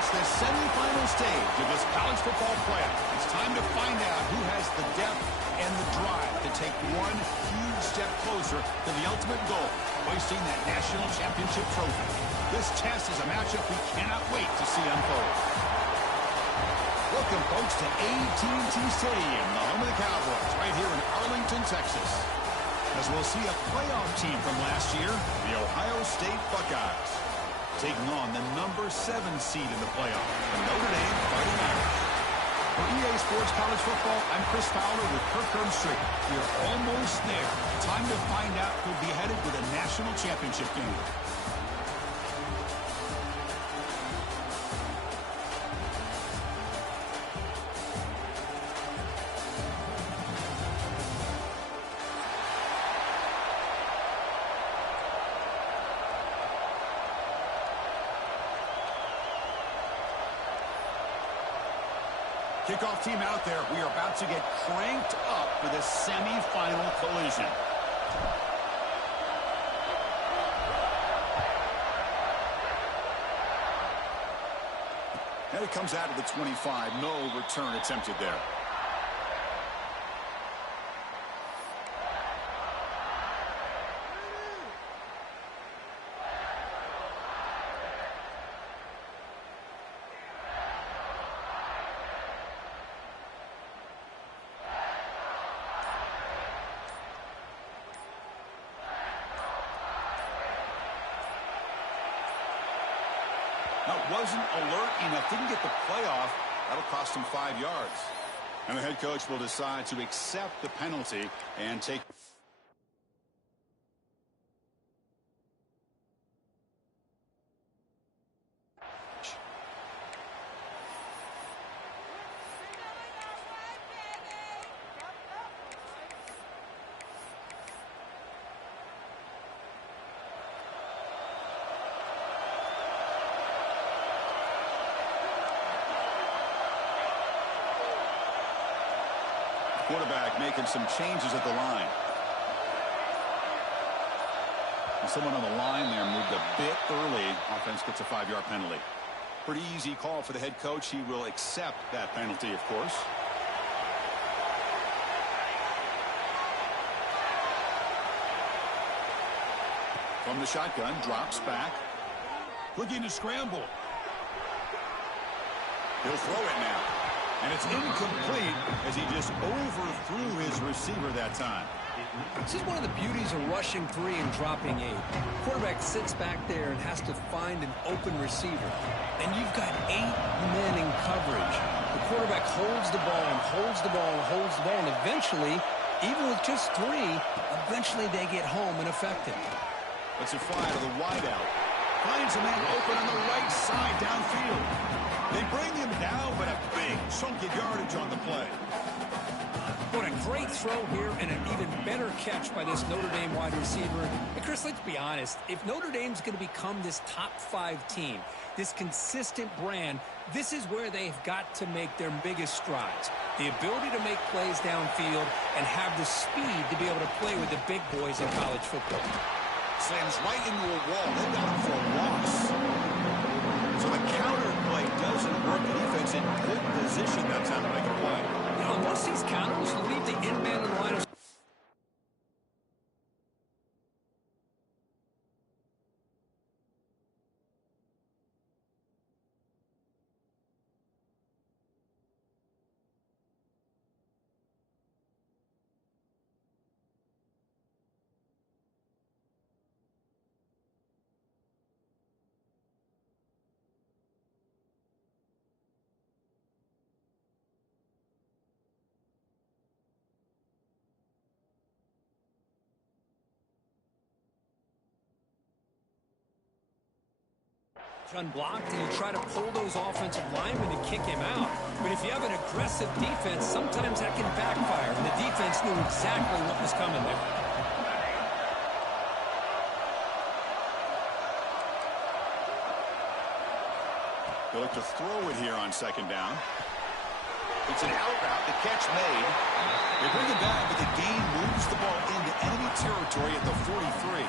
reached the semifinal stage of this college football playoff. It's time to find out who has the depth and the drive to take one huge step closer to the ultimate goal, hoisting that national championship trophy. This test is a matchup we cannot wait to see unfold. Welcome, folks, to AT&T Stadium, the home of the Cowboys, right here in Arlington, Texas. As we'll see a playoff team from last year, the Ohio State Buckeyes, taking on the number 7 seed in the playoff, the Notre Dame Fighting Irish. For EA Sports College Football, I'm Chris Fowler with Kirk Herbstreit. We're almost there. Time to find out who'll be headed to the national championship game. Kickoff team out there. We are about to get cranked up for this semifinal collision. And it comes out of the 25. No return attempted there. Wasn't alert enough, didn't get the playoff. That'll cost him 5 yards. And the head coach will decide to accept the penalty and take... Quarterback making some changes at the line. And someone on the line there moved a bit early. Offense gets a 5-yard penalty. Pretty easy call for the head coach. He will accept that penalty, of course. From the shotgun, drops back. Looking to scramble. He'll throw it now. And it's incomplete as he just overthrew his receiver that time. This is one of the beauties of rushing 3 and dropping 8. Quarterback sits back there and has to find an open receiver. And you've got 8 men in coverage. The quarterback holds the ball and holds the ball and holds the ball. And eventually, even with just 3, eventually they get home and effective. Let's fly to the wideout. Finds a man open on the right side downfield. They bring him down, but a big chunk of yardage on the play. What a great throw here and an even better catch by this Notre Dame wide receiver. And Chris, let's be honest. If Notre Dame's going to become this top 5 team, this consistent brand, this is where they've got to make their biggest strides. The ability to make plays downfield and have the speed to be able to play with the big boys in college football. Slams right into a wall. They got him for a loss. So the counter play doesn't work. The defense in good position that time to make a play. You know, once these counters leave the in-man in line of... unblocked, and you try to pull those offensive linemen to kick him out. But if you have an aggressive defense, sometimes that can backfire, and the defense knew exactly what was coming there. They'll look to throw it here on 2nd down. It's an out route. The catch made. They bring it back, but the gain moves the ball into enemy territory at the 43.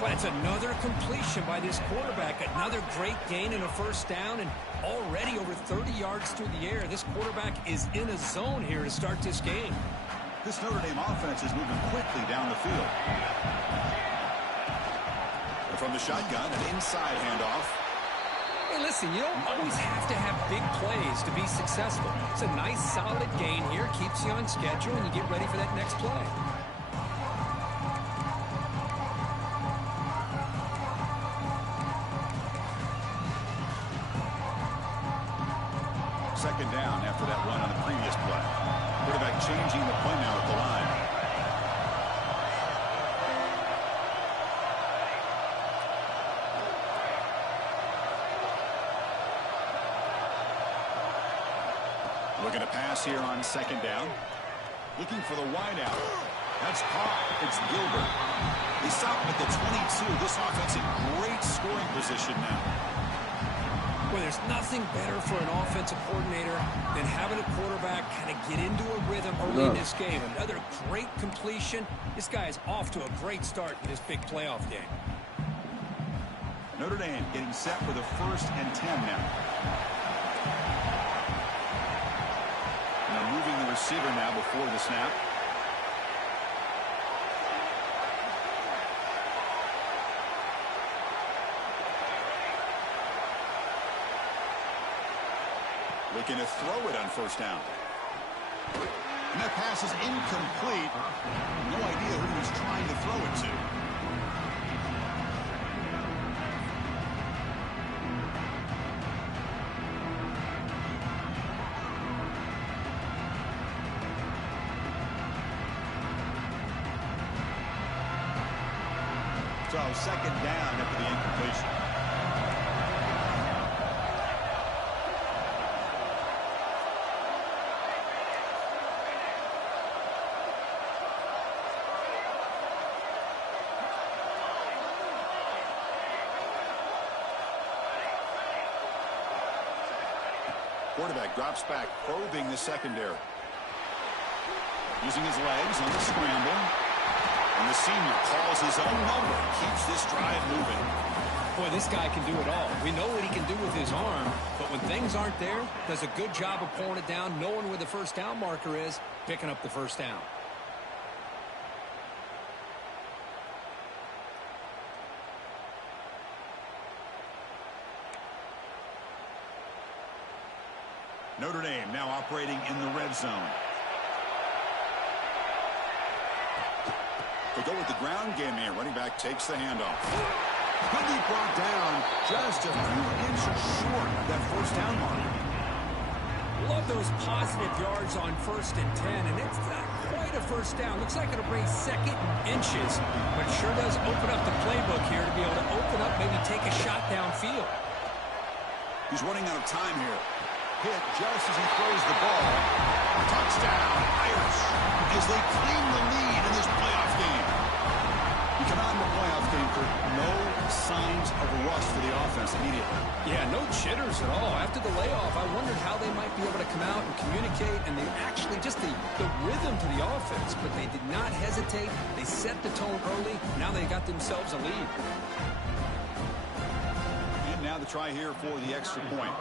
But it's another completion by this quarterback. Another great gain and a first down, and already over 30 yards through the air. This quarterback is in a zone here to start this game. This Notre Dame offense is moving quickly down the field. And from the shotgun, an inside handoff. Hey, listen, you don't always have to have big plays to be successful. It's a nice, solid gain here. Keeps you on schedule, and you get ready for that next play. Second down after that run on the previous play. Quarterback changing the play now at the line. Looking to pass here on second down. Looking for the wideout. That's caught. It's Gilbert. They stop him at the 22. This offense in great scoring position now. Well, there's nothing better for an offensive coordinator than having a quarterback kind of get into a rhythm early in this game. Another great completion. This guy is off to a great start in this big playoff game. Notre Dame getting set for the 1st and 10 now. Now moving the receiver now before the snap. Looking to throw it on first down. And that pass is incomplete. No idea who he was trying to throw it to. So second down after the incompletion. Quarterback drops back, probing the secondary. Using his legs on the scramble. And the senior calls his own number. Keeps this drive moving. Boy, this guy can do it all. We know what he can do with his arm, but when things aren't there, does a good job of pulling it down, knowing where the first down marker is, picking up the first down. Notre Dame now operating in the red zone. They go with the ground game here. Running back takes the handoff. Could be brought down just a few inches short of that first down mark. Love those positive yards on 1st and 10, and it's not quite a first down. Looks like it'll bring second inches, but sure does open up the playbook here to be able to open up, maybe take a shot downfield. He's running out of time here. Hit just as he throws the ball. Touchdown, Irish, as they claim the lead in this playoff game. You come out in the playoff game for no signs of rust for the offense immediately. Yeah, no jitters at all. After the layoff, I wondered how they might be able to come out and communicate, and they actually just the rhythm to the offense, but they did not hesitate. They set the tone early. Now they got themselves a lead. And now the try here for the extra point.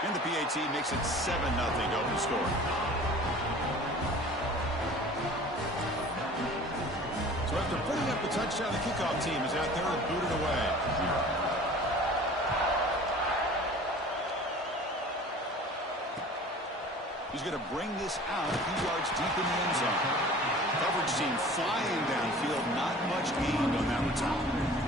And the PAT makes it 7-0 to open the score. So after putting up the touchdown, the kickoff team is out there and booted away. He's going to bring this out a few yards deep in the end zone. Coverage team flying downfield, not much gained on that return.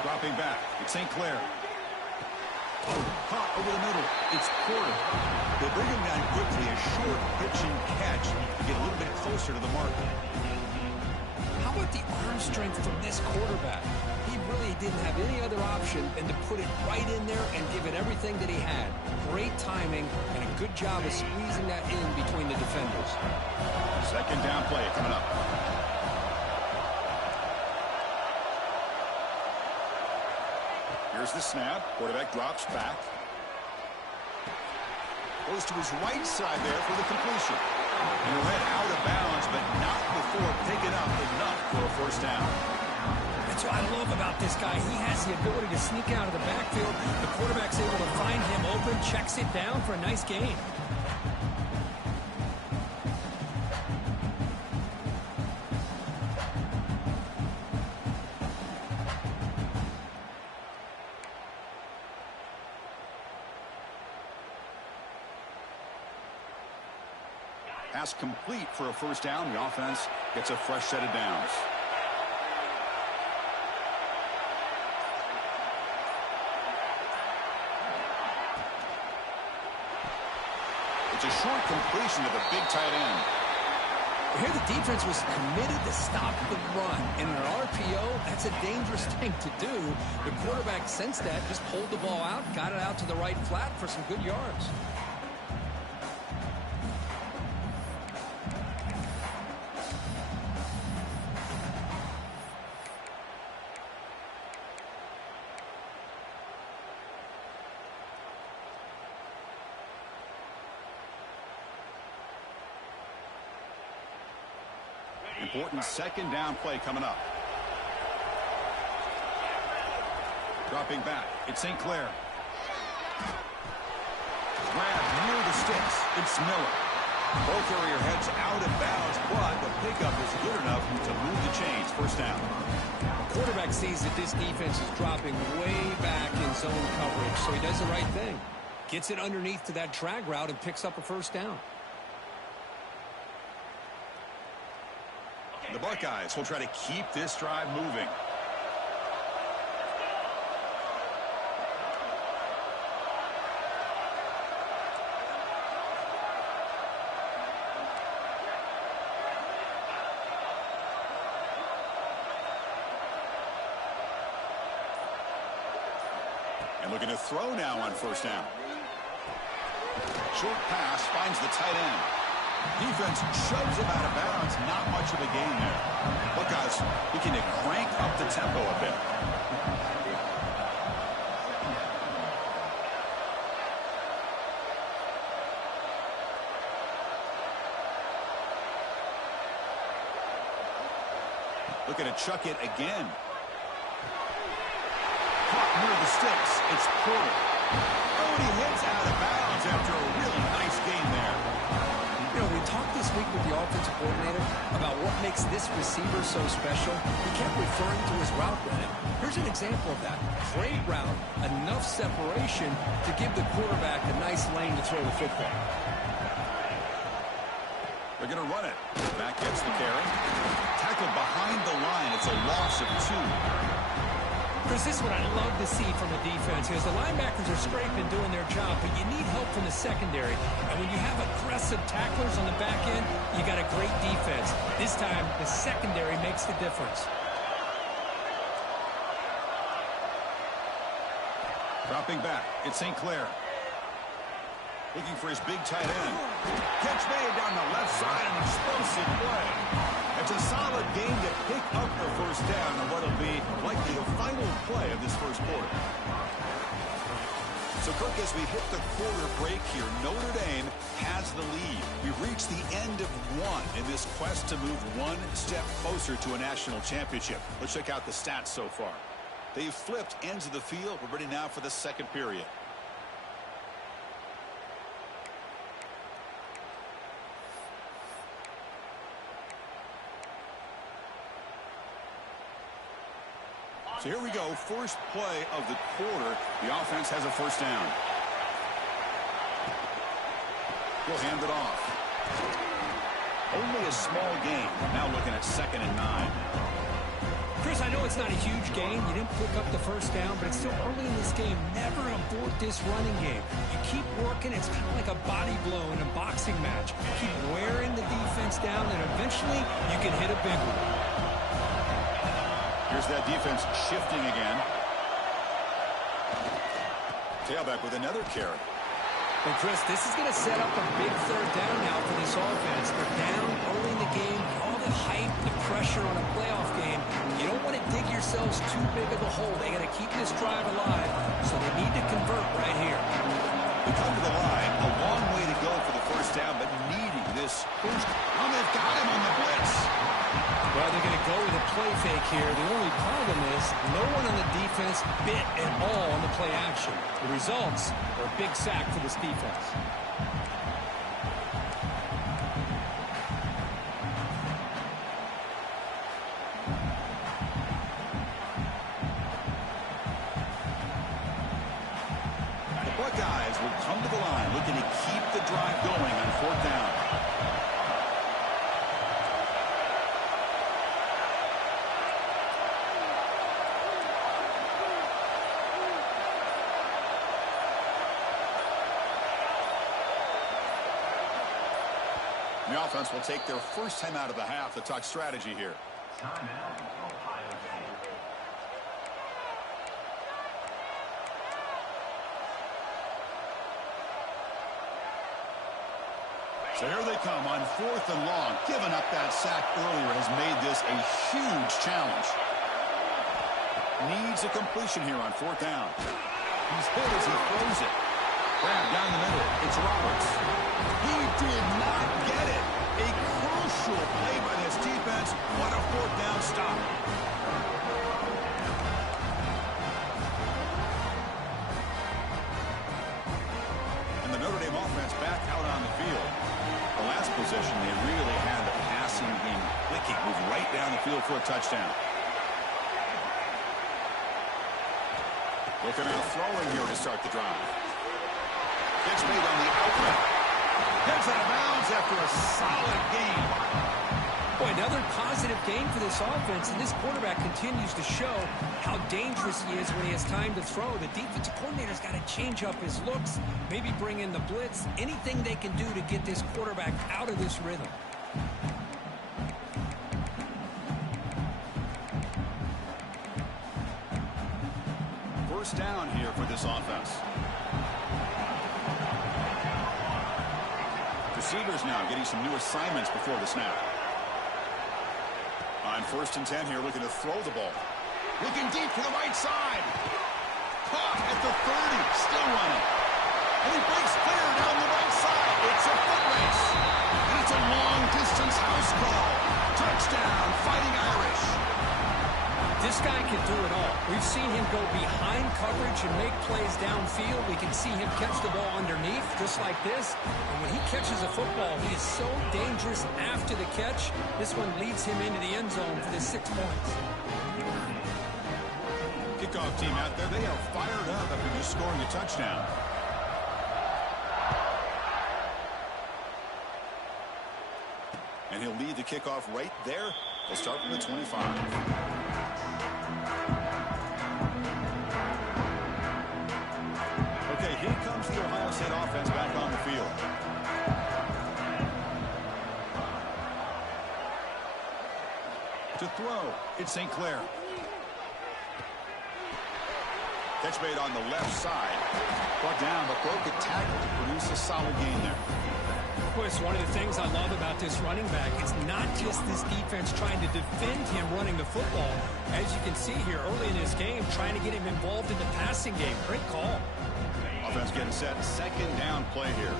Dropping back, it's St. Clair. Caught over the middle, it's Porter. They bring him down quickly, a short pitch and catch to get a little bit closer to the mark. How about the arm strength from this quarterback? He really didn't have any other option than to put it right in there and give it everything that he had. Great timing and a good job of squeezing that in between the defenders. Second down play coming up. Here's the snap. Quarterback drops back. Goes to his right side there for the completion. And read out of bounds, but not before picking up enough for a first down. That's what I love about this guy. He has the ability to sneak out of the backfield. The quarterback's able to find him open, checks it down for a nice gain. Pass complete for a first down. The offense gets a fresh set of downs. It's a short completion to the big tight end. Here the defense was committed to stop the run. In an RPO, that's a dangerous thing to do. The quarterback sensed that, just pulled the ball out, got it out to the right flat for some good yards. Important second down play coming up. Dropping back. It's St. Clair. Grabbed near the sticks. It's Miller. Ball carrier heads out of bounds, but the pickup is good enough to move the chains. First down. The quarterback sees that this defense is dropping way back in zone coverage, so he does the right thing. Gets it underneath to that drag route and picks up a first down. The Buckeyes will try to keep this drive moving. And looking to throw now on first down. Short pass finds the tight end. Defense shoves him out of bounds. Not much of a gain there. Buckeyes looking to crank up the tempo a bit. Looking to chuck it again. Caught near the sticks. It's Porter. Oh, and he hits out of bounds after a really nice gain there. You know, we talked this week with the offensive coordinator about what makes this receiver so special. He kept referring to his route running. Here's an example of that. Great route, enough separation to give the quarterback a nice lane to throw the football. They're going to run it. Back gets the carry. Tackled behind the line. It's a loss of 2. Chris, this is what I love to see from a defense, because the linebackers are scraping, doing their job, but you need help from the secondary. And when you have aggressive tacklers on the back end, you got a great defense. This time, the secondary makes the difference. Dropping back. It's St. Clair. Looking for his big tight end. Catch made down the left side, an explosive play. It's a solid game to pick up the first down on what will be likely the final play of this first quarter. So, Kirk, as we hit the quarter break here, Notre Dame has the lead. We've reached the end of one in this quest to move one step closer to a national championship. Let's check out the stats so far. They've flipped ends of the field. We're ready now for the second period. So here we go, first play of the quarter. The offense has a first down. We'll hand it off. Only a small gain. Now looking at 2nd and 9. Chris, I know it's not a huge gain. You didn't pick up the first down, but it's still early in this game. Never abort this running game. You keep working. It's kind of like a body blow in a boxing match. Keep wearing the defense down, and eventually you can hit a big one. Here's that defense shifting again. Tailback with another carry. And Chris, this is going to set up a big third down now for this offense. They're down early in the game. All the hype, the pressure on a playoff game. You don't want to dig yourselves too big of a hole. They got to keep this drive alive, so they need to convert right here. We come to the line. A long way to go for the first down, but needing this first. Oh, they've got him on the blitz. Well, they're going to go with a play fake here. The only problem is no one on the defense bit at all on the play action. The results are a big sack for this defense. The Buckeyes will come to the line looking to keep the drive going on fourth down. The offense will take their first time out of the half to talk strategy here. So here they come on fourth and long. Giving up that sack earlier has made this a huge challenge. Needs a completion here on fourth down. He's hit as he throws it. Grab down the middle. It's Roberts. He did not get it. A crucial play by this defense. What a fourth down stop. And the Notre Dame offense back out on the field. The last possession, they really had the passing game clicking. Move right down the field for a touchdown. Looking out throwing here to start the drive. Pitch made on the outlet. Heads out of bounds after a solid game. Boy, another positive game for this offense, and this quarterback continues to show how dangerous he is when he has time to throw. The defensive coordinator's got to change up his looks, maybe bring in the blitz, anything they can do to get this quarterback out of this rhythm. First down here for this offense. Receivers now getting some new assignments before the snap. On 1st and 10 here, looking to throw the ball. Looking deep to the right side. Caught at the 30, still running. And he breaks clear down the right side. It's a foot race. And it's a long-distance house call. Touchdown, Fighting Irish. This guy can do it all. We've seen him go behind coverage and make plays downfield. We can see him catch the ball underneath, just like this. And when he catches a football, he is so dangerous after the catch. This one leads him into the end zone for the 6 points. Kickoff team out there, they are fired up after just scoring a touchdown. And he'll lead the kickoff right there. They'll start from the 25. Okay, here comes the Ohio State offense back on the field. To throw, it's St. Clair. Catch made on the left side. Brought down, but broke a tackle to produce a solid gain there. Of course, one of the things I love about this running back is not just this defense trying to defend him running the football. As you can see here early in this game, trying to get him involved in the passing game. Great call. Offense getting set. 2nd down play here.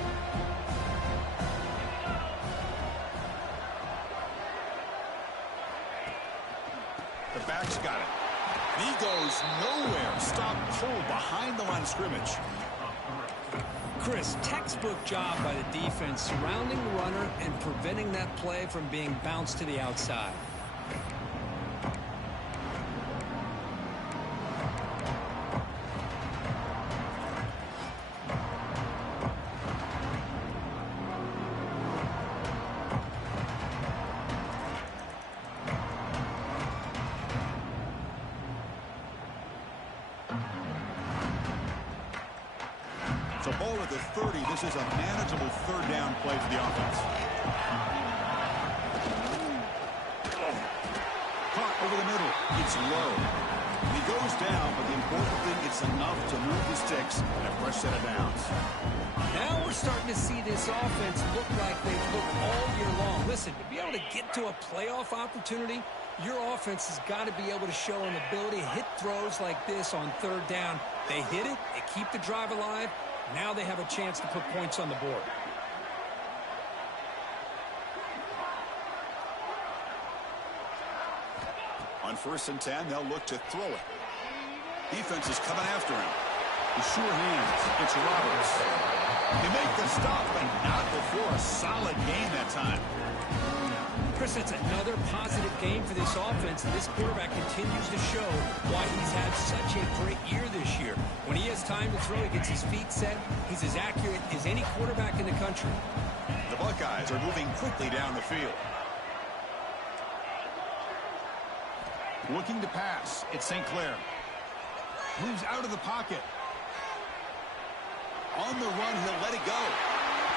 The back's got it. And he goes nowhere. Stop cold behind the line of scrimmage. Chris, textbook job by the defense surrounding the runner and preventing that play from being bounced to the outside. So ball at the 30. This is a manageable 3rd down play for the offense. Caught over the middle. It's low. And he goes down, but the important thing, it's enough to move the sticks and a fresh set of downs. Now we're starting to see this offense look like they've looked all year long. Listen, to be able to get to a playoff opportunity, your offense has got to be able to show an ability to hit throws like this on third down. They hit it, they keep the drive alive. Now they have a chance to put points on the board. On 1st and 10, they'll look to throw it. Defense is coming after him. With sure hands, it's Roberts. They make the stop, but not before a solid game that time. Chris, it's another positive game for this offense, and this quarterback continues to show why he's had such a great year this year. When he has time to throw, he gets his feet set. He's as accurate as any quarterback in the country. The Buckeyes are moving quickly down the field. Looking to pass. It's St. Clair. Moves out of the pocket. On the run, he'll let it go.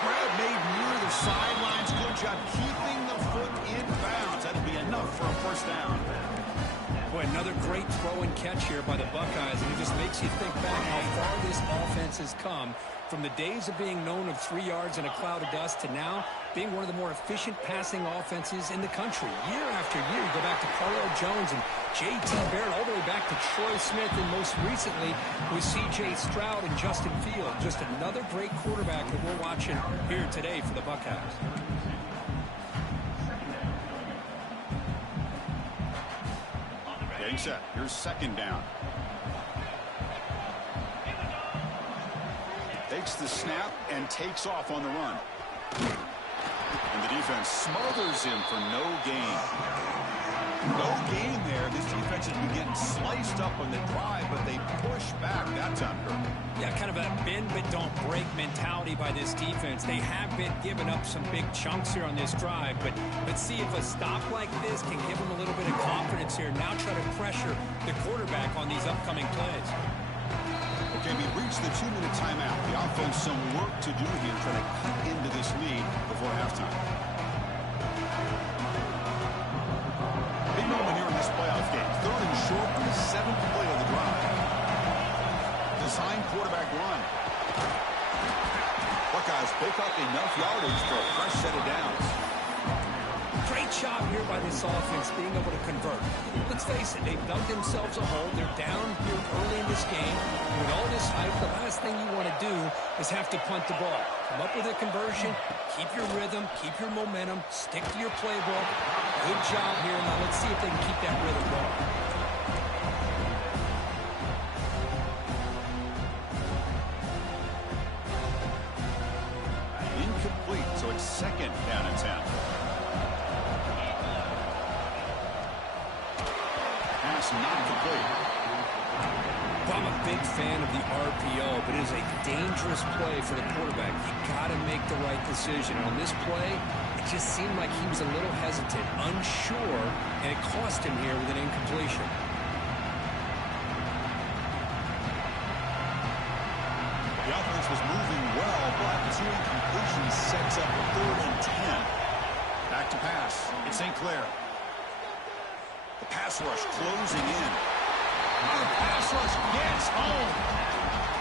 Grab made near the sidelines. Good job keeping the foot in bounds. That'll be enough for a first down. Boy, another great throw and catch here by the Buckeyes, and it just makes you think back how far this offense has come from the days of being known of 3 yards in a cloud of dust to now being one of the more efficient passing offenses in the country. Year after year, you go back to Carlo Jones and J.T. Barrett, all the way back to Troy Smith, and most recently with C.J. Stroud and Justin Fields. Just another great quarterback that we're watching here today for the Buckeyes. Getting set. Here's 2nd down. Takes the snap and takes off on the run. And the defense smothers him for no gain. No gain there. This defense has been getting sliced up on the drive, but they push back that time, Kirk. Yeah, kind of a bend but don't break mentality by this defense. They have been giving up some big chunks here on this drive, but see if a stop like this can give them a little bit of confidence here. Now try to pressure the quarterback on these upcoming plays. Okay, we've reached the 2-minute timeout. The offense some work to do here, trying to cut into this lead before halftime. Big moment here in this playoff game. 3rd and short on the 7th play of the drive. Design quarterback run. Buckeyes pick up enough yardage for a fresh set of downs. Great job here by this offense being able to convert. Let's face it, they've dug themselves a hole. They're down here early in this game. With all this hype, the last thing you want to do is have to punt the ball. Come up with a conversion, keep your rhythm, keep your momentum, stick to your playbook. Good job here. Now let's see if they can keep that rhythm going. Incomplete, so it's 2nd down and 10. Pass not complete. Well, I'm a big fan of the RPO, but it is a dangerous play for the quarterback. You got to make the right decision. On this play, it just seemed like he was a little hesitant, unsure, and it cost him here with an incompletion. The offense was moving well, but 2 incompletions sets up 3rd and 10. Back to pass. It's St. Clair. The pass rush closing in. The pass rush gets home.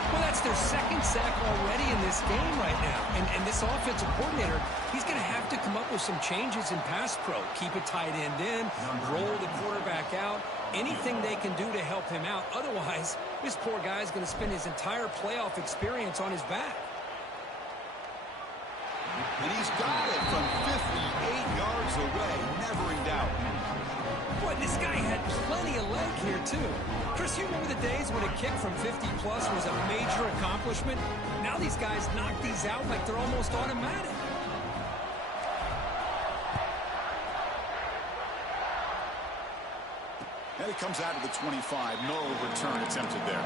Well, that's their 2nd sack already in this game right now. And this offensive coordinator, he's going to have to come up with some changes in pass pro. Keep a tight end in, roll the quarterback out, anything they can do to help him out. Otherwise, this poor guy's going to spend his entire playoff experience on his back. And he's got it from 58 yards away. Never in doubt. Boy, this guy had plenty of leg here, too. Chris, you remember the days when a kick from 50-plus was a major accomplishment? Now these guys knock these out like they're almost automatic. And it comes out of the 25. No return attempted there.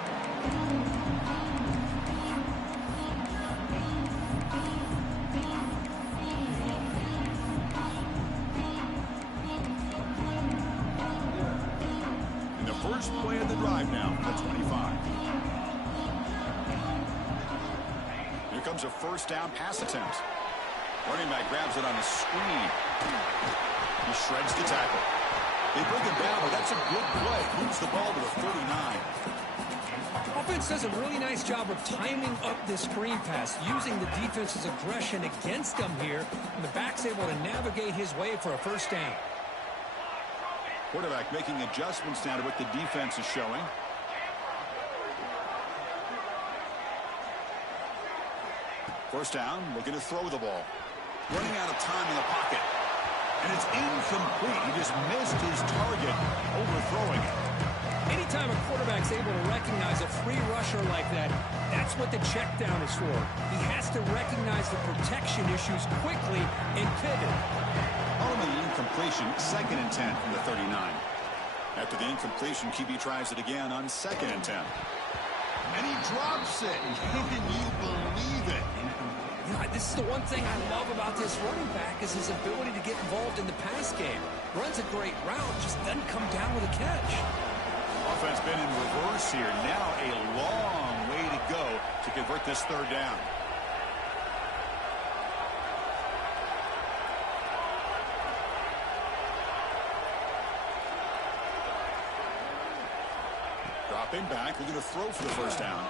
First play of the drive now, the 25. Here comes a 1st down pass attempt. Running back grabs it on a screen. He shreds the tackle. They bring it down, but that's a good play. Moves the ball to the 39. Offense does a really nice job of timing up this screen pass, using the defense's aggression against them here, and the back's able to navigate his way for a first down. Quarterback making adjustments now to what the defense is showing. First down, looking to throw the ball. Running out of time in the pocket. And it's incomplete. He just missed his target, overthrowing it. Anytime a quarterback's able to recognize a free rusher like that, that's what the check down is for. He has to recognize the protection issues quickly and pivot. On the incompletion, 2nd and 10 from the 39. After the incompletion, QB tries it again on 2nd and 10. And he drops it. Can you believe it? Yeah, this is the one thing I love about this running back is his ability to get involved in the pass game. Runs a great route, just doesn't come down with a catch. Offense been in reverse here. Now a long way to go to convert this 3rd down. Dropping back, we're going to throw for the first down.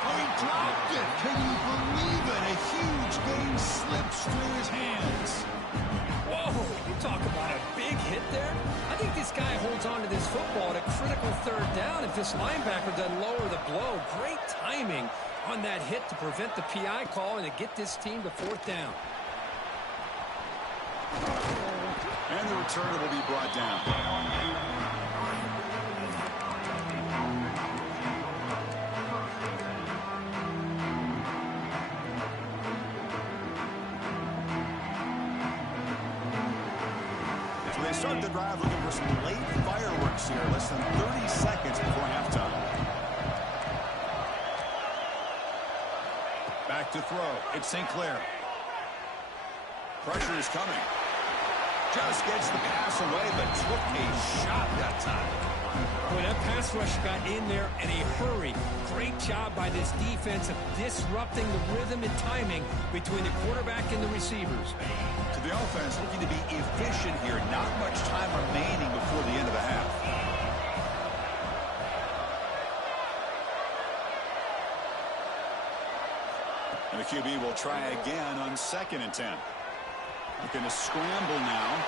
Oh, he dropped it! Can you believe it? A huge game slips through his hands. Whoa, you talk about a big hit there. I think this guy holds on to this football at a critical 3rd down if this linebacker doesn't lower the blow. Great timing on that hit to prevent the PI call and to get this team to 4th down. And the returner will be brought down. They start the drive looking for some late fireworks here. Less than 30 seconds before halftime. Back to throw. It's St. Clair. Pressure is coming. Just gets the pass away, but took a shot that time. Boy, that pass rush got in there in a hurry. Great job by this defense of disrupting the rhythm and timing between the quarterback and the receivers. To the offense, looking to be efficient here. Not much time remaining before the end of the half. And the QB will try again on 2nd and 10. Looking to scramble now.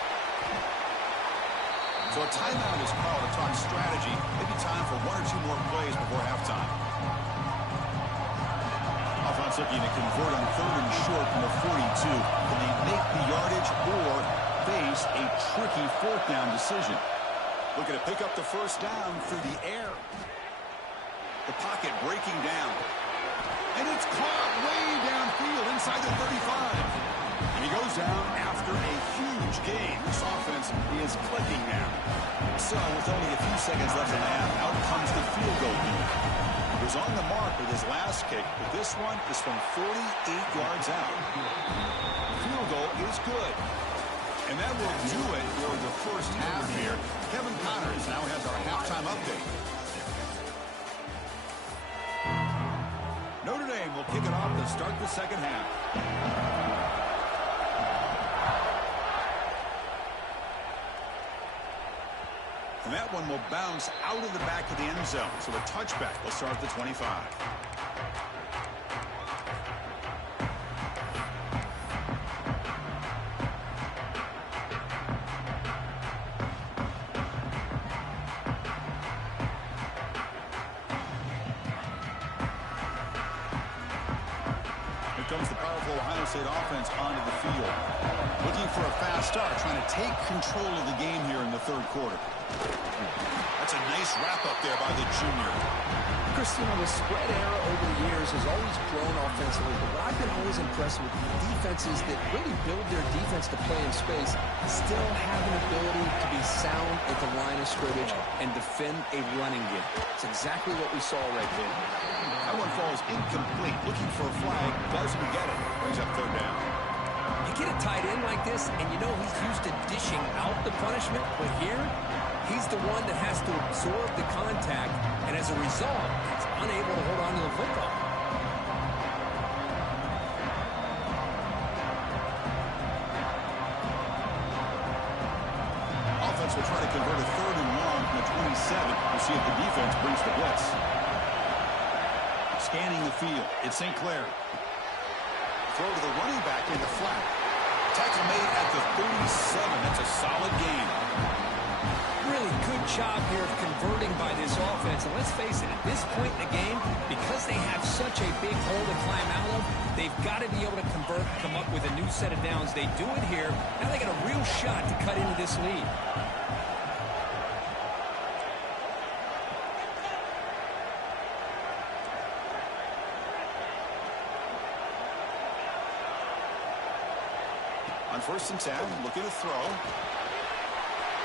So a timeout is called to talk strategy. Maybe time for 1 or 2 more plays before halftime. Offense looking to convert on 3rd and short from the 42. Can they make the yardage or face a tricky 4th down decision? Looking to pick up the first down through the air. The pocket breaking down. And it's caught way downfield inside the 35. And he goes down after a huge gain. This offense is clicking now. So with only a few seconds left in the half, out comes the field goal unit. He was on the mark with his last kick, but this one is from 48 yards out. Field goal is good. And that will do it for the first half here. Kevin Connors now has our halftime update. Notre Dame will kick it off to start the 2nd half. And that one will bounce out of the back of the end zone. So a touchback will start at the 25. Here comes the powerful Ohio State offense onto the field. Looking for a fast start, trying to take control of the game here in the 3rd quarter. That's a nice wrap-up there by the junior. Christian, the spread era over the years has always grown offensively, but what I've been always impressed with defenses that really build their defense to play in space still have an ability to be sound at the line of scrimmage and defend a running game. It's exactly what we saw right there. That one falls incomplete. Looking for a flag, doesn't get it. Brings up 3rd down. You get a tight end like this, and you know he's used to dishing out the punishment, but here, he's the one that has to absorb the contact, and as a result, he's unable to hold on to the football. blitz. Scanning the field. It's St. Clair. Throw to the running back in the flat. Tackle made at the 37. That's a solid gain. Really good job here of converting by this offense. And let's face it, at this point in the game, because they have such a big hole to climb out of, they've got to be able to convert, come up with a new set of downs. They do it here. Now they got a real shot to cut into this lead. On 1st and 10, looking to throw.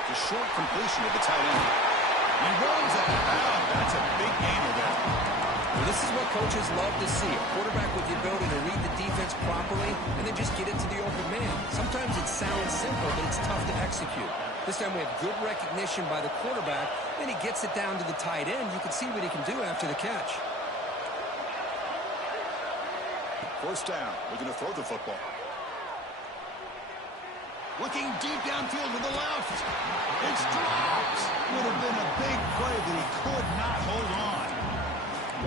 The short completion of the tight end. He runs out of bounds. That's a big gainer there. Well, this is what coaches love to see. A quarterback with the ability to read the defense properly and then just get it to the open man. Sometimes it sounds simple, but it's tough to execute. This time we have good recognition by the quarterback. Then he gets it down to the tight end. You can see what he can do after the catch. 1st down. Looking to throw the football. Looking deep downfield to the left. It's dropped. Would have been a big play, but he could not hold on.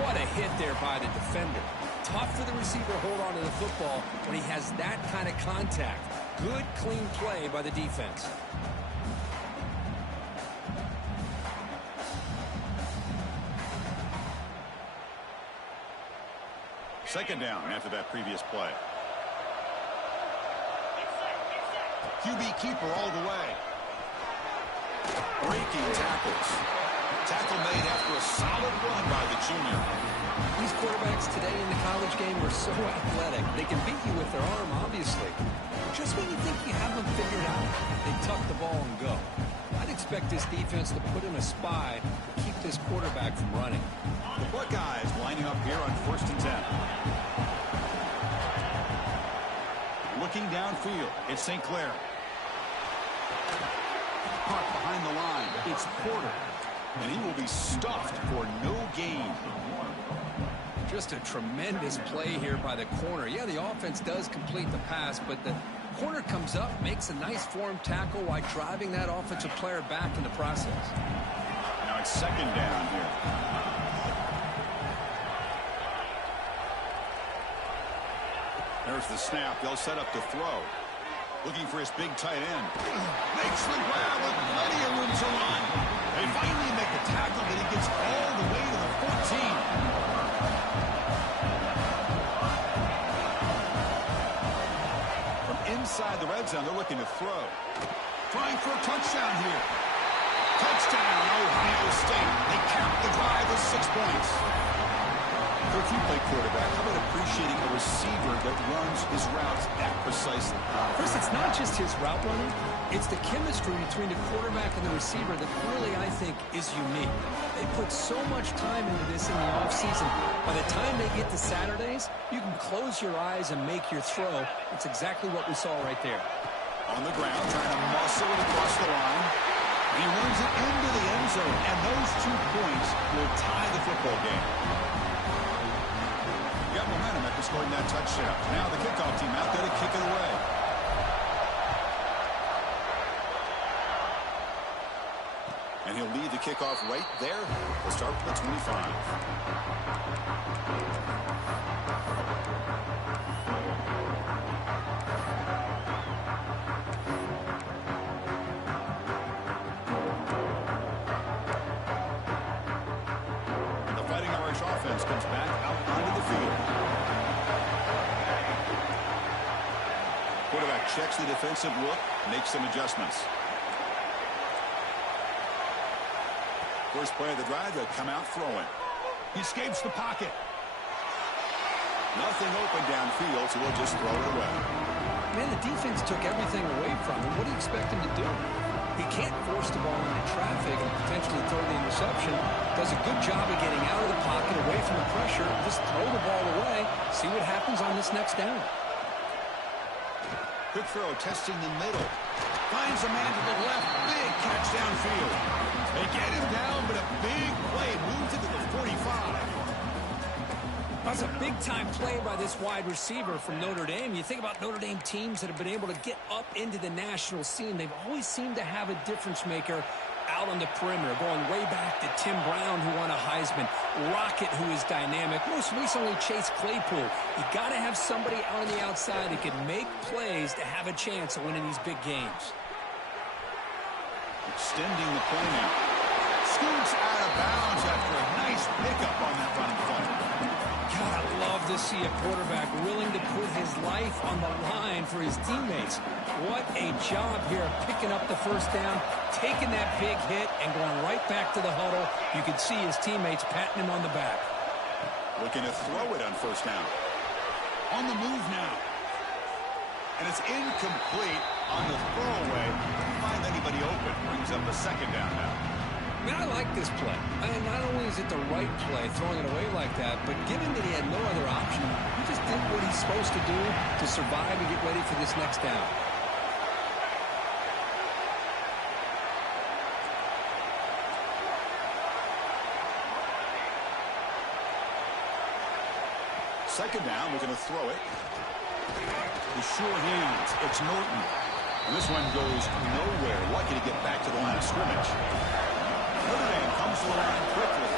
What a hit there by the defender. Tough for the receiver to hold on to the football when he has that kind of contact. Good, clean play by the defense. Second down after that previous play. QB keeper all the way. Breaking tackles. Tackle made after a solid run by the junior. These quarterbacks today in the college game are so athletic. They can beat you with their arm, obviously. Just when you think you have them figured out, they tuck the ball and go. I'd expect this defense to put in a spy to keep this quarterback from running. The Buckeyes lining up here on 1st and 10. Looking downfield, it's St. Clair. Caught behind the line, it's Porter. And he will be stuffed for no gain. Just a tremendous play here by the corner. Yeah, the offense does complete the pass, but the corner comes up, makes a nice form tackle while driving that offensive player back in the process. Now it's 2nd down here. There's the snap. They'll set up to throw. Looking for his big tight end. Makes the grab with plenty of room to run. They finally make a tackle, but he gets all the way to the 14. From inside the red zone, they're looking to throw. Trying for a touchdown here. Touchdown, Ohio State. They cap the drive with 6 points. If you play quarterback, how about appreciating a receiver that runs his routes that precisely? First, it's not just his route running. It's the chemistry between the quarterback and the receiver that really, I think, is unique. They put so much time into this in the offseason. By the time they get to Saturdays, you can close your eyes and make your throw. It's exactly what we saw right there. On the ground, trying to muscle it across the line. He runs it into the end zone, and those 2 points will tie the football game. Got momentum after scoring that touchdown. Now the kickoff team out there to kick it away. And he'll lead the kickoff right there. We'll start with the 25. The Fighting Irish offense comes back out onto the field. Quarterback checks the defensive look, makes some adjustments. First play of the drive, they'll come out throwing. He escapes the pocket. Nothing open downfield, so we'll just throw it away. Man, the defense took everything away from him. What do you expect him to do? He can't force the ball into traffic and potentially throw the interception. Does a good job of getting out of the pocket, away from the pressure, just throw the ball away, see what happens on this next down. Quick throw, testing the middle. Finds a man to the left. Big catch downfield. They get him down, but a big play moves it to the 45. That's a big-time play by this wide receiver from Notre Dame. You think about Notre Dame teams that have been able to get up into the national scene. They've always seemed to have a difference maker out on the perimeter, going way back to Tim Brown, who won a Heisman, Rocket, who is dynamic, most recently Chase Claypool. You got to have somebody out on the outside that can make plays to have a chance of winning these big games. Extending the play now. Scoots out of bounds after a nice pickup on that running play. God, I love to see a quarterback willing to put his life on the line for his teammates. What a job here of picking up the first down, taking that big hit, and going right back to the huddle. You can see his teammates patting him on the back. Looking to throw it on first down. On the move now. And it's incomplete on the throwaway. Can't find anybody open. Brings up a second down now. I mean, I like this play. And not only is it the right play, throwing it away like that, but given that he had no other option, he just did what he's supposed to do to survive and get ready for this next down. Second down, we're going to throw it. The sure hands, it's Norton. And this one goes nowhere. Lucky to get back to the line of scrimmage. Notre Dame comes to the line quickly.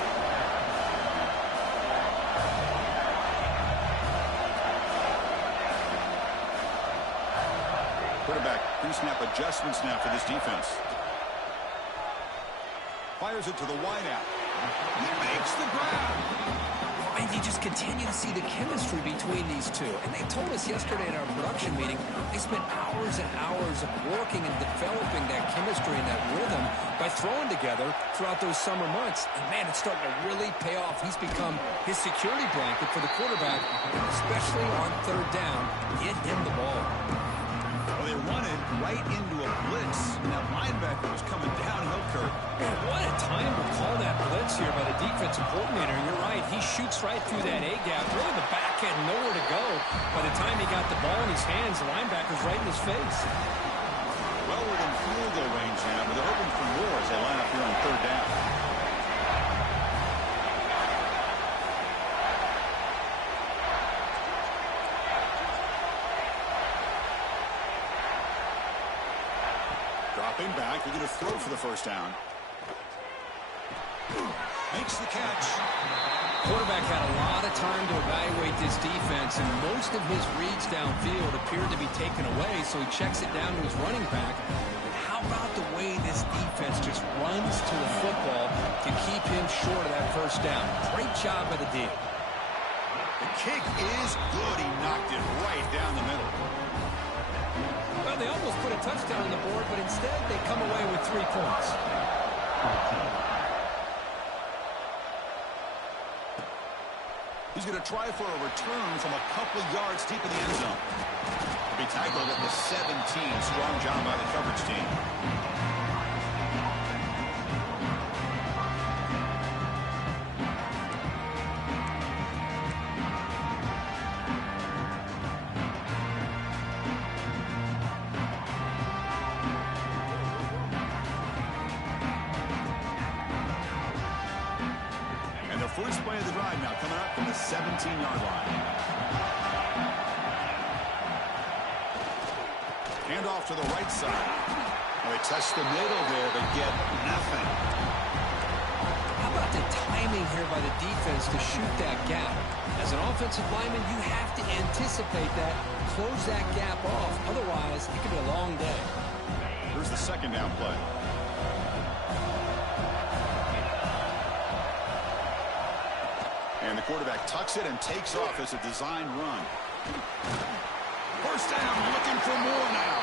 Quarterback pre-snap adjustments now for this defense. Fires it to the wideout. He makes the grab. And you just continue to see the chemistry between these two. And they told us yesterday at our production meeting, they spent hours and hours of working and developing that chemistry and that rhythm by throwing together throughout those summer months. And, man, it's starting to really pay off. He's become his security blanket for the quarterback, especially on third down. Get him the ball. Well, they run it right into a blitz. And that linebacker was coming downhill, Kurt. Man, what a time to call that blitz here by the defensive coordinator. You're right. He shoots right through that A-gap. Really, the back had nowhere to go. By the time he got the ball in his hands, the linebacker's right in his face. Well within field goal range now, but they're hoping for more as they line up here on third down. Dropping back, they're going to throw for the first down. Makes the catch. Quarterback had a lot of time to evaluate this defense, and most of his reads downfield appeared to be taken away, so he checks it down to his running back. And how about the way this defense just runs to the football to keep him short of that first down? Great job by the D. The kick is good. He knocked it right down the middle. Well, they almost put a touchdown on the board, but instead they come away with 3 points. He's going to try for a return from a couple yards deep in the end zone. He'll be tackled at the 17. Strong job by the coverage team. First play of the drive now coming up from the 17-yard line. Hand off to the right side. Well, they touch the middle there, but get nothing. How about the timing here by the defense to shoot that gap? As an offensive lineman, you have to anticipate that, close that gap off. Otherwise, it could be a long day. Here's the second down play. And the quarterback tucks it and takes off as a design run. First down, looking for more now.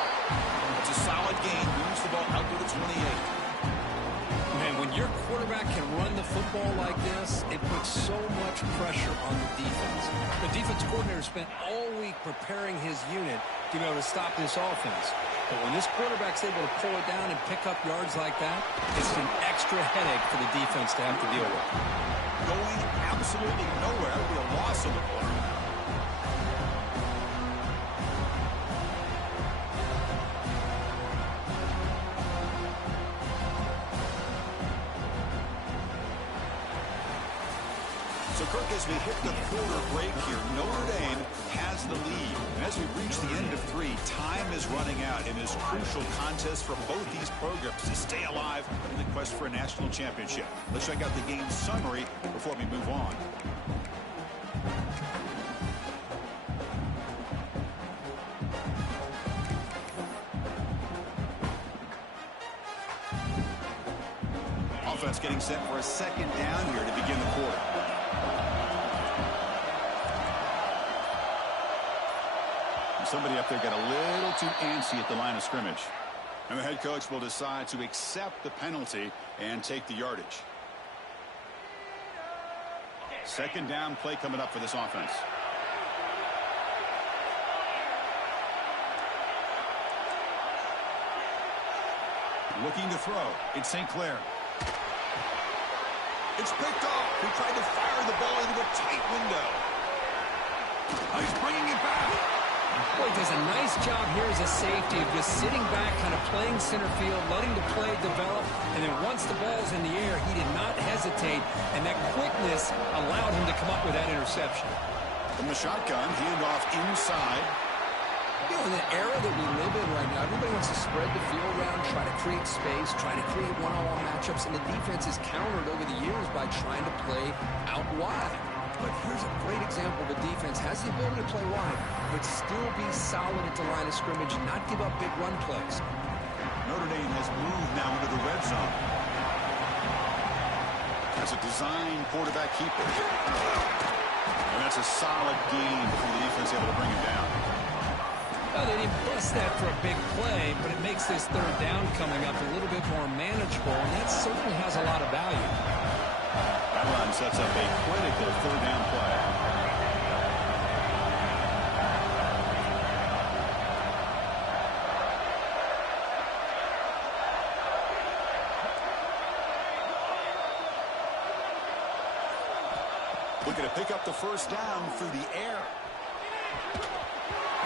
It's a solid gain. Moves the ball out to the 28. Man, when your quarterback can run the football like this, it puts so much pressure on the defense. The defense coordinator spent all week preparing his unit to be able to stop this offense. But when this quarterback's able to pull it down and pick up yards like that, it's an extra headache for the defense to have to deal with. Going absolutely nowhere. That would be a loss of the play. So, Kirk, as we hit the quarter break here, Notre Dame has the lead. And as we reach the end of 3, time is running out in this crucial contest for both these programs to stay alive in the quest for a national championship. Let's check out the game summary before we move on. Offense getting set for a second down here to begin the quarter. Somebody up there got a little too antsy at the line of scrimmage. And the head coach will decide to accept the penalty and take the yardage. Second down play coming up for this offense. Looking to throw. It's St. Clair. It's picked off. He tried to fire the ball into a tight window. Oh, he's bringing it back. Boy, does a nice job here as a safety of just sitting back, kind of playing center field, letting the play develop, and then once the ball's in the air, he did not hesitate, and that quickness allowed him to come up with that interception. From the shotgun, handoff inside. You know, in the era that we live in right now, everybody wants to spread the field around, try to create space, try to create one-on-one matchups, and the defense is countered over the years by trying to play out wide. But here's a great example of a defense has the ability to play wide, but still be solid at the line of scrimmage and not give up big run plays. Notre Dame has moved now into the red zone. That's a design quarterback keeper. And that's a solid gain before the defense able to bring him down. Well, they didn't bust that for a big play, but it makes this third down coming up a little bit more manageable, and that certainly has a lot of value. That run sets up a critical third down play. Looking to pick up the first down through the air.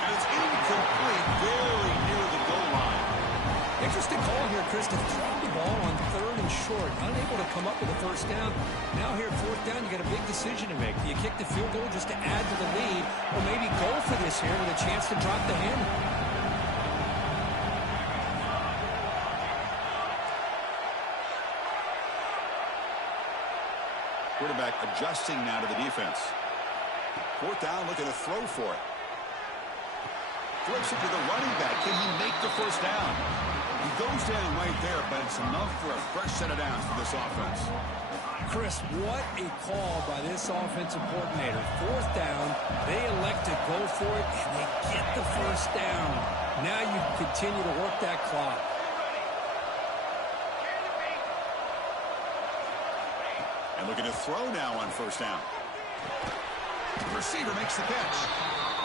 And it's incomplete, very near the goal line. Interesting call here, Chris, to throw the ball on 3rd and short, unable to come up with a first down. Now here at 4th down, you got a big decision to make. Do you kick the field goal just to add to the lead, or maybe go for this here with a chance to drop the hammer? Quarterback adjusting now to the defense. 4th down, looking to throw for it. Flips it to the running back. Can he make the first down? He goes down right there, but it's enough for a fresh set of downs for this offense. Chris, what a call by this offensive coordinator. 4th down, they elect to go for it, and they get the first down. Now you continue to work that clock. And looking to throw now on 1st down. The receiver makes the catch.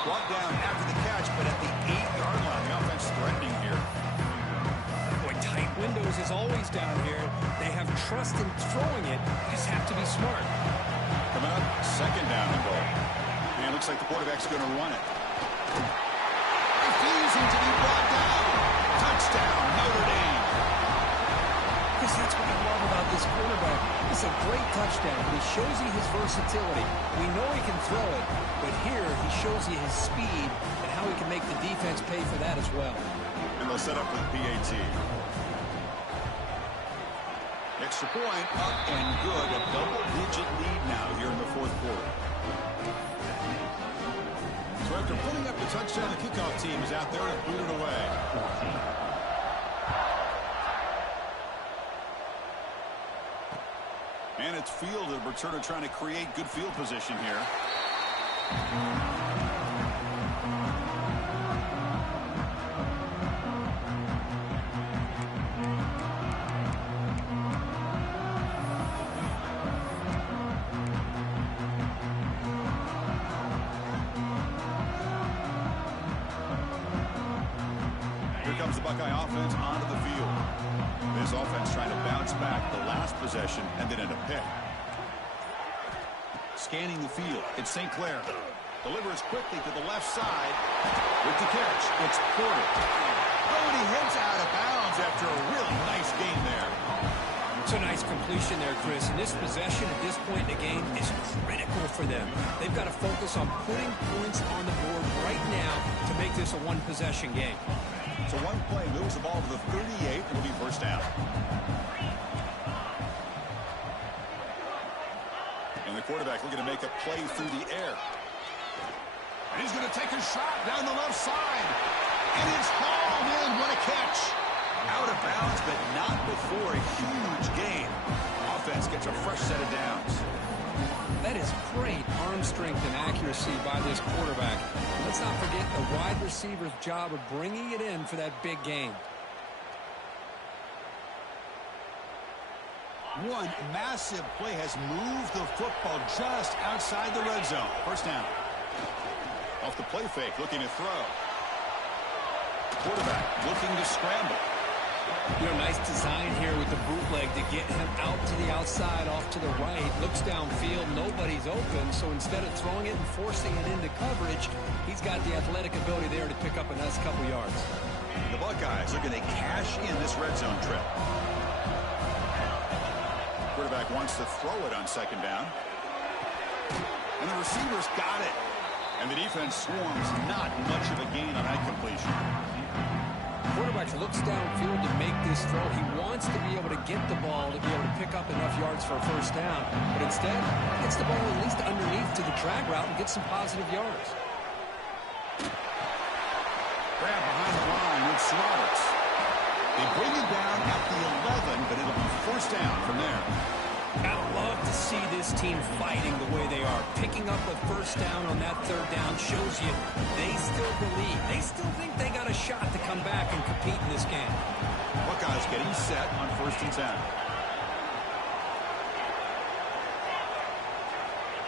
Brought down after the catch, but at the 8-yard line. The offense threatening here. Boy, tight windows is always down here. They have trust in throwing it. Just have to be smart. Coming up, 2nd down and goal. And it looks like the quarterback's going to run it. Refusing to be brought down. Touchdown, Notre Dame. Because that's what I love about this quarterback. It's a great touchdown, but he shows you his versatility. We know he can throw it, but here he shows you his speed and how he can make the defense pay for that as well. And they'll set up with PAT. Extra point, up and good. A double-digit lead now here in the 4th quarter. So after putting up the touchdown, the kickoff team is out there to boot it away. And it's fielded. Returner trying to create good field position here. Here comes the Buckeye offense onto the field. This offense trying to bounce back the last possession and then end a pick. Scanning the field. It's St. Clair. Delivers quickly to the left side. With the catch, it's Porter. Oh, and he heads out of bounds after a really nice game there. It's a nice completion there, Chris. And this possession at this point in the game is critical for them. They've got to focus on putting points on the board right now to make this a one-possession game. So one play moves the ball to the 38. It'll be first down. And the quarterback looking to make a play through the air. And he's going to take a shot down the left side. And it's hauled in. What a catch. Out of bounds, but not before a huge gain. Offense gets a fresh set of downs. That is great arm strength and accuracy by this quarterback. Let's not forget the wide receiver's job of bringing it in for that big gain. One massive play has moved the football just outside the red zone. First down. Off the play fake, looking to throw. Quarterback looking to scramble. You know, nice design here with the bootleg to get him out to the outside, off to the right. Looks downfield, nobody's open, so instead of throwing it and forcing it into coverage, he's got the athletic ability there to pick up a nice couple yards. The Buckeyes are going to cash in this red zone trip. Quarterback wants to throw it on second down. And the receiver's got it. And the defense swarms not much of a gain on that completion. Quarterback looks downfield to make this throw. He wants to be able to get the ball to be able to pick up enough yards for a first down. But instead, he gets the ball at least underneath to the drag route and gets some positive yards. Grab behind the line. It's Roberts. They bring it down at the 11, but it'll be first down from there. I'd love to see this team fighting the way they are. Picking up a first down on that third down shows you they still believe. They still think they got a shot to come back and compete in this game. Buckeyes getting set on first and 10.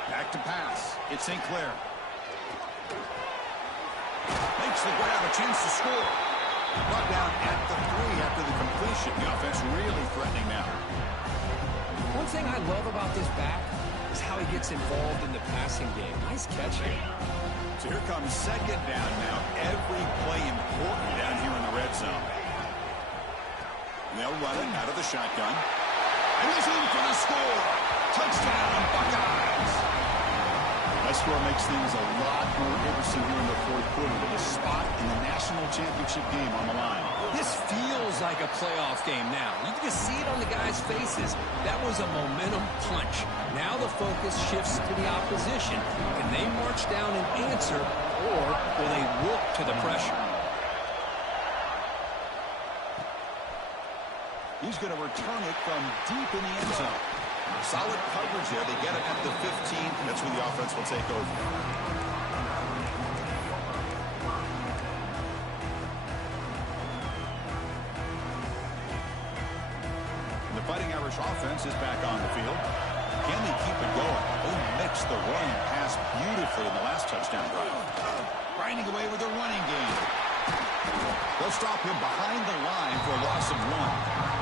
Back to pass. It's St. Clair. Makes the grab, a chance to score. Brought down at the 3 after the completion. The offense really threatening now. One thing I love about this back is how he gets involved in the passing game. Nice catch here. So here comes second down now. Every play important down here in the red zone. And they'll run it out of the shotgun. And he's in for the score. Touchdown, Buckeyes. That score makes things a lot more interesting here in the fourth quarter with a spot in the national championship game on the line. This feels like a playoff game now. You can just see it on the guys' faces. That was a momentum punch. Now the focus shifts to the opposition. Can they march down and answer, or will they look to the pressure? He's going to return it from deep in the end zone. Solid coverage there. They get it at the 15. That's when the offense will take over. The Fighting Irish offense is back on the field. Can they keep it going? They mixed the run and pass beautifully in the last touchdown drive. Grinding away with their running game. They'll stop him behind the line for a loss of 1.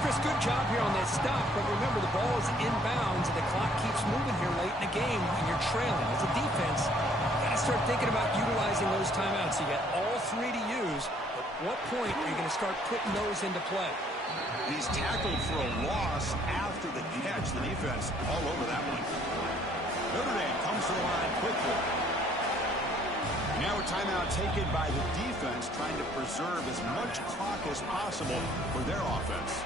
Chris, good job here on that stop, but remember the ball is inbounds and the clock keeps moving here late in the game and you're trailing. As a defense, you got to start thinking about utilizing those timeouts. You got all 3 to use, but at what point are you going to start putting those into play? And he's tackled for a loss after the catch. The defense all over that one. Notre Dame comes to the line quickly. Now a timeout taken by the defense, trying to preserve as much clock as possible for their offense.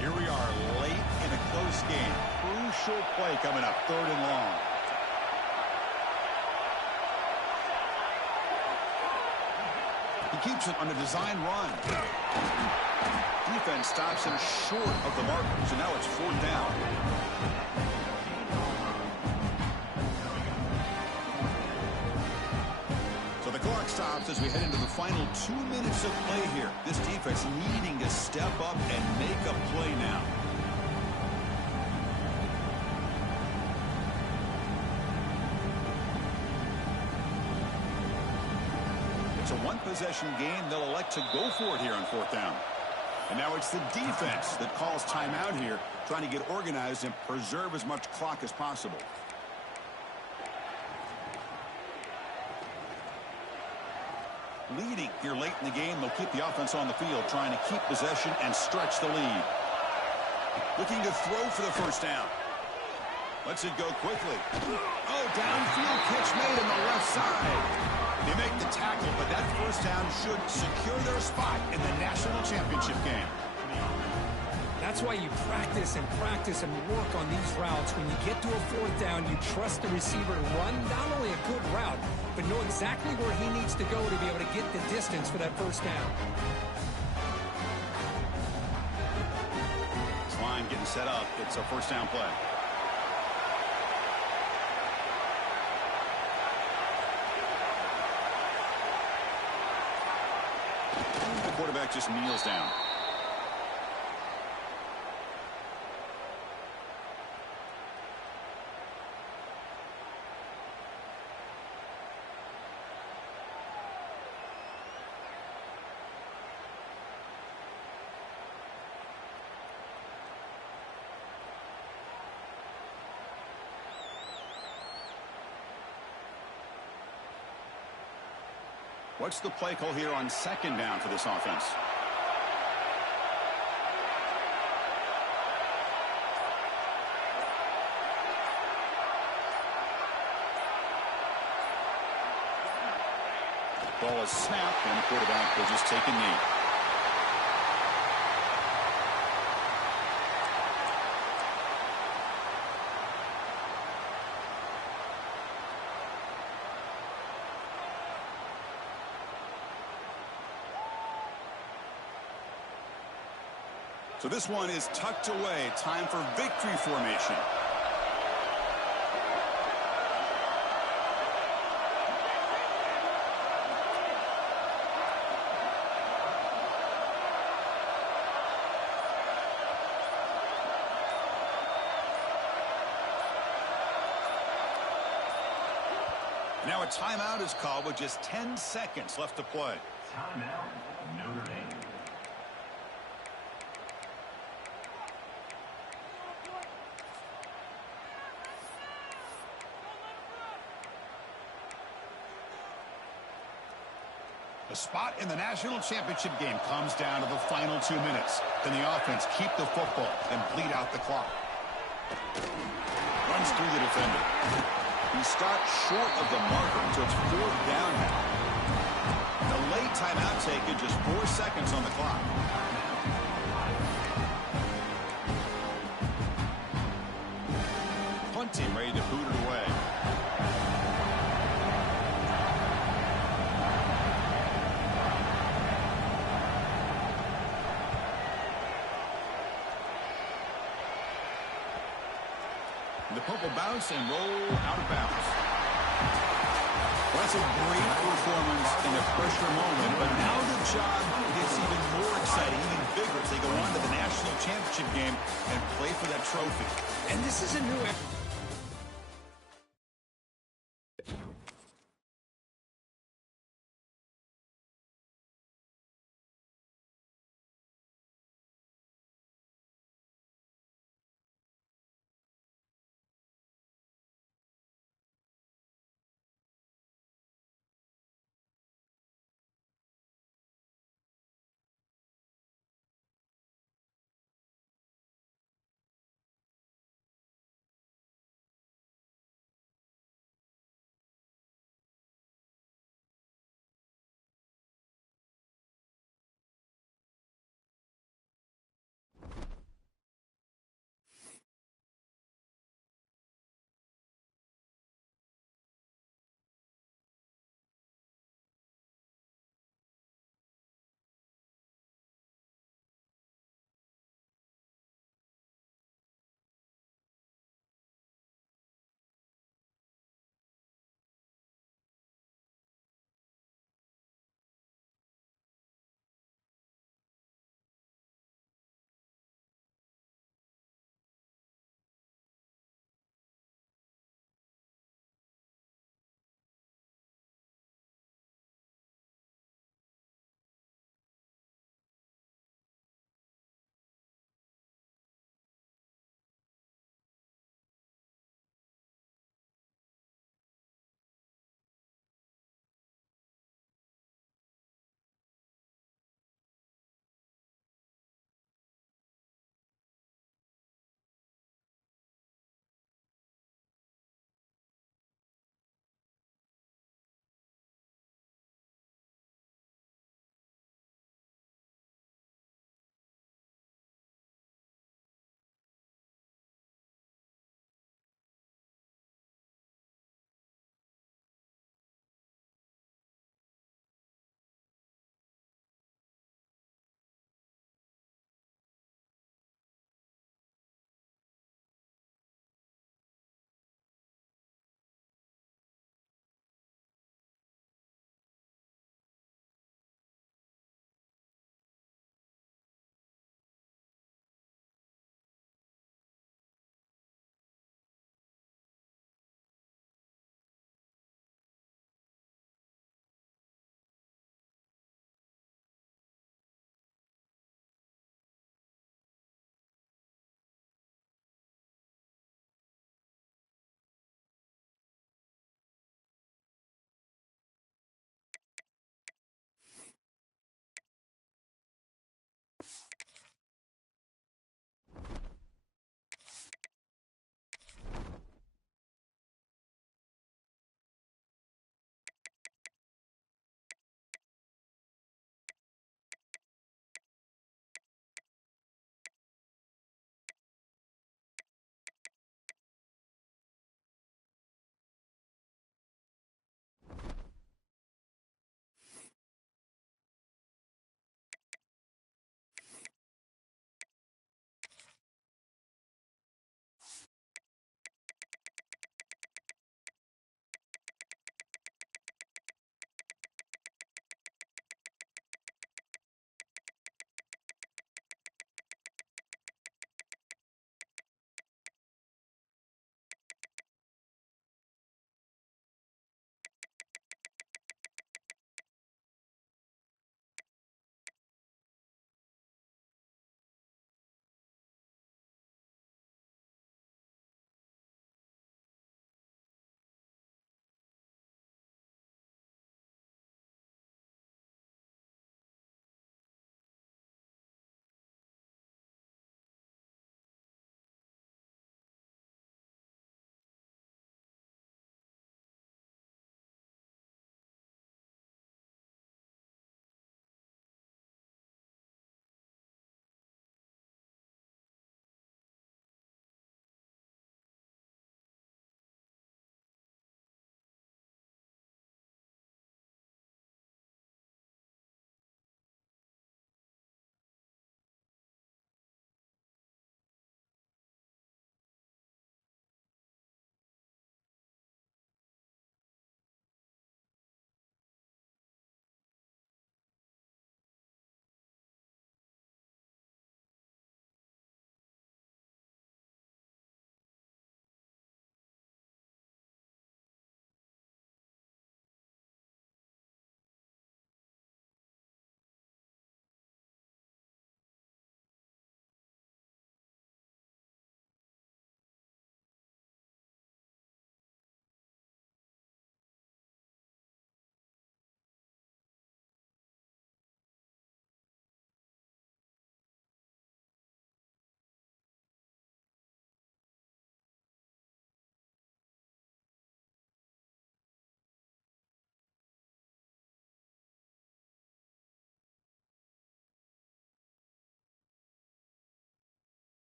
Here we are late in a close game. Crucial play coming up, 3rd and long. He keeps it on a design run. Defense stops him short of the marker, so now it's 4th down. So the clock stops as we head into the final 2 minutes of play here. This defense needing to step up and make a play now. It's a one-possession game. They'll elect to go for it here on 4th down. And now it's the defense that calls timeout here, trying to get organized and preserve as much clock as possible. leading here late in the game. They'll keep the offense on the field, trying to keep possession and stretch the lead. Looking to throw for the first down. Lets it go quickly. Oh, downfield catch made on the left side. They make the tackle, but that first down should secure their spot in the national championship game. That's why you practice and work on these routes. When you get to a fourth down, you trust the receiver to run not only a good route, but know exactly where he needs to go to be able to get the distance for that first down. This line getting set up. It's a first down play. The quarterback just kneels down. What's the play call here on second down for this offense? Ball is snapped, and the quarterback will just take a knee. So this one is tucked away. Time for victory formation. Now a timeout is called with just 10 seconds left to play. Timeout, Notre Dame. The spot in the national championship game comes down to the final 2 minutes. Can the offense keep the football and bleed out the clock? Runs through the defender. He stopped short of the marker, so it's fourth down now. The late timeout taken, just 4 seconds on the clock. Punting, ready to boot it away. The puck will bounce and roll out of bounds. Well, that's a great performance in a pressure moment, but now the job gets even more exciting, even bigger as they go on to the national championship game and play for that trophy. And this is a new